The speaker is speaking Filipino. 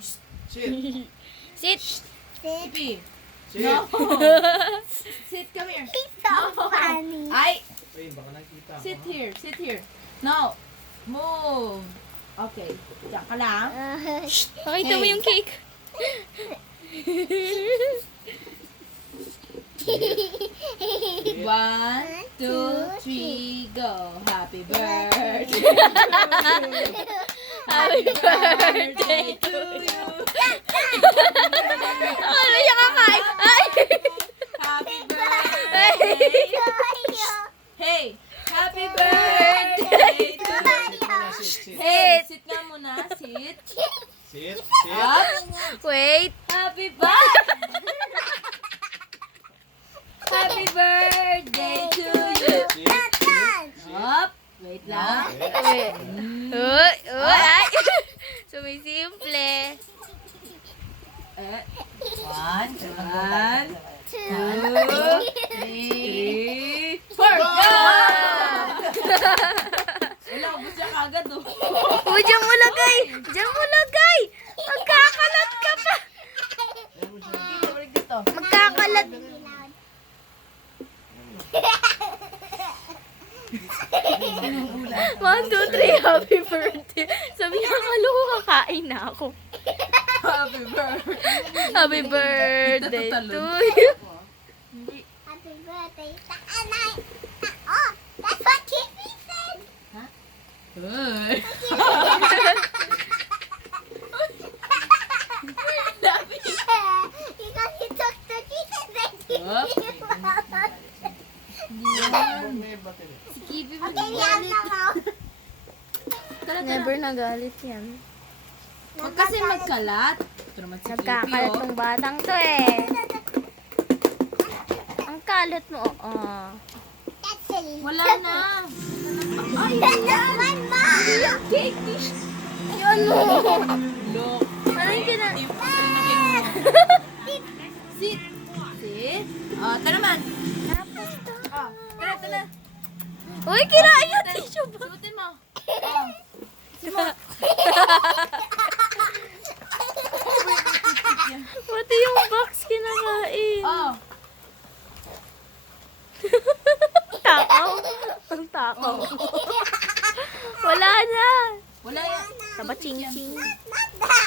Sit. Sit. Pipi. Sit. No. Sit, come here. He's so funny. Ay, Uy, baka nakita. sit here, sit here. No. Move. Okay. Diyan ka lang. Pakita mo yung cake. One, two, three, go. Happy birthday. Happy birthday to you. Ano siya kakain? Ay! Happy birthday. Hey, happy birthday to you. Sit. Hey, sit nga muna. Sit. Sit. Sit. Up. Wait. Happy birthday. Happy birthday to you. Sit. Up. Wait lang. Wait. Uy! Uy! Ay! Sumisimple. One, two, three, four. Wala, ubus niya kagad oh. Uy, diyan mo lagay! Diyan mo lagay! Magkakalat ka pa! Dito, balik dito. Magkakalat. 1, 2, 3, happy birthday. Sabi niya, akala ko kakain na ako. Happy birthday. Happy birthday Ito to talon. you. Happy birthday. Oh, that's what Kippy said. Uy. Because he took the chicken Up. May battery. Si Kibi Okay, yan na mo. Tara, tara. Never nagalit yan. Huwag kasi magkalat. Ito naman si Kibi Nagkakalat oh. tong batang to eh. Ang kalat mo. Oh. That's silly. Wala na. Ay, that's one more. Cake dish. Yan mo. Look. Ano yung kina... Sit. Sit. Oh, tara man. Oh, tara, tara. Uy, kirain yung tissue ba? Subutin mo. Oh. Pati yung box kinakain. Oh. Takaw. Ang takaw. Wala na. Wala yan. Taba ching-ching. Not that.